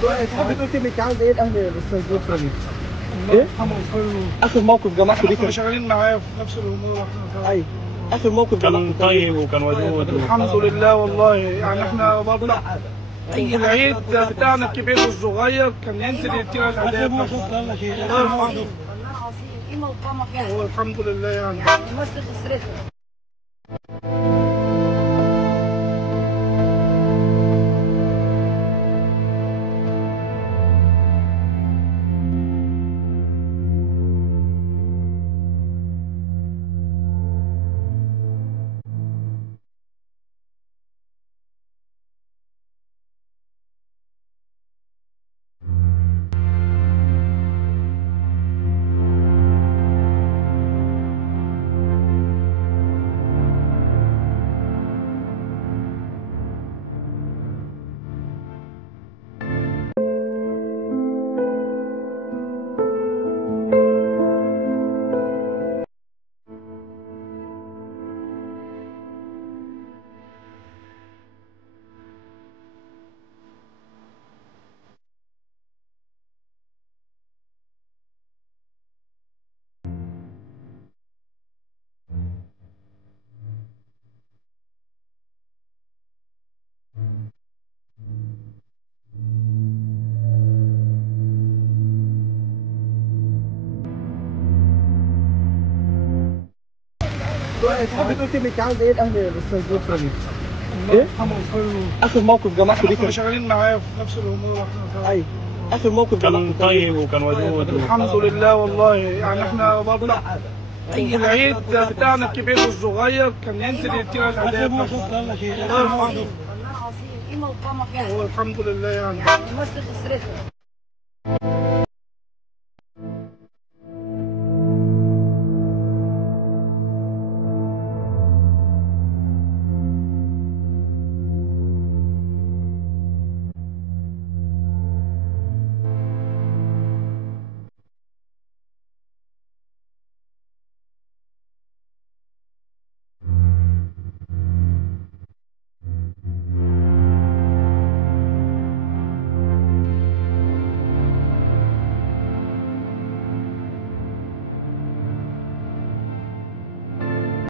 تحب تقول كلمة عاوز ايه الاهلي الاستاذ بكره دي؟ ايه؟ اخر موقف جمعته بيه كنا شغالين معاه في نفس الامور. ايوه اخر موقف كان طيب وكان ودود الحمد لله والله. يعني احنا برضه اي العيد بتاعنا الكبير والصغير كان ينزل يدينا الهدايا بتاعته. الله يرحمه. هو الحمد لله يعني. تحب تقول كلمة عاوز ايه الاهلي الاستاذ بكره دي؟ الله ايه؟ يرحمه ويغفر له. اخر موقف جمعته بيه كنا شغالين معاه في نفس الامور. ايوه اخر موقف كان جمعته طيب وكان ودود الحمد لله والله. يعني احنا برضه اي العيد بتاعنا الكبير والصغير كان ينزل يدينا الهدايا بتاعته. الله يرحمه. هو الحمد لله يعني.